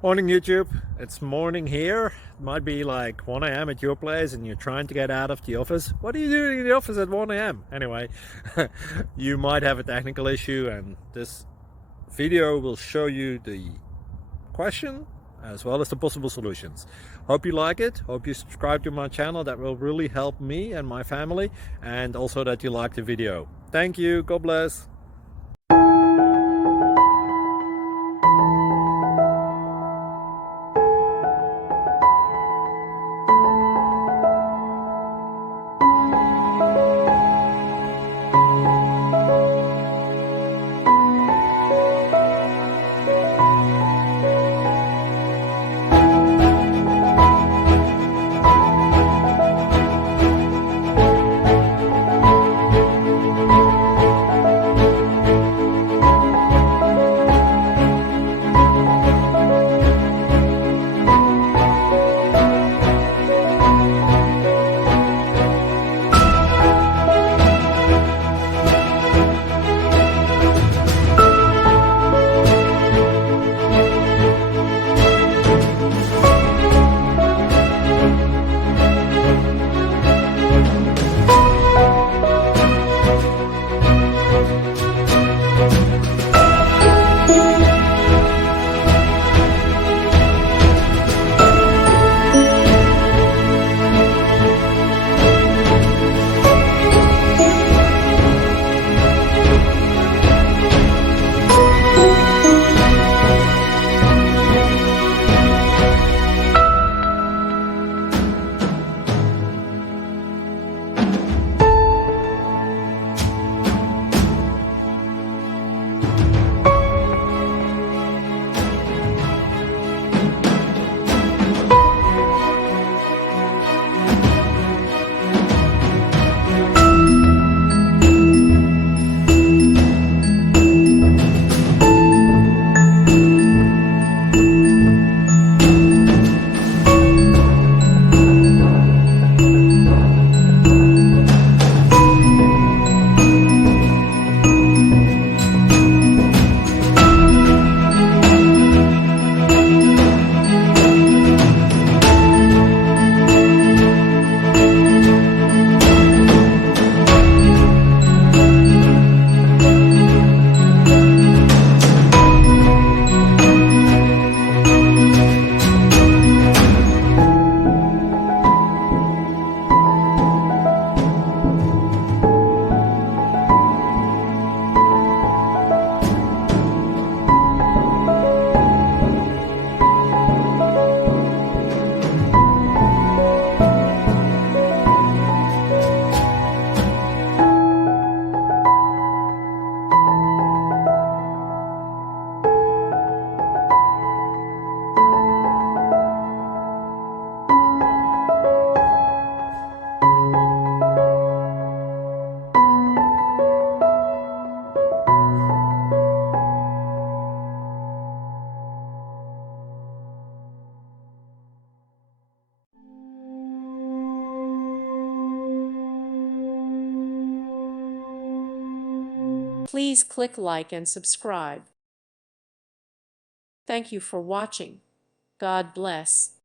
Morning YouTube, it's morning here. It might be like 1 a.m. at your place and you're trying to get out of the office. What are you doing in the office at 1 a.m.? Anyway, you might have a technical issue and this video will show you the question as well as the possible solutions. Hope you like it, hope you subscribe to my channel. That will really help me and my family, and also that you like the video. Thank you, God bless. Please click like and subscribe. Thank you for watching. God bless.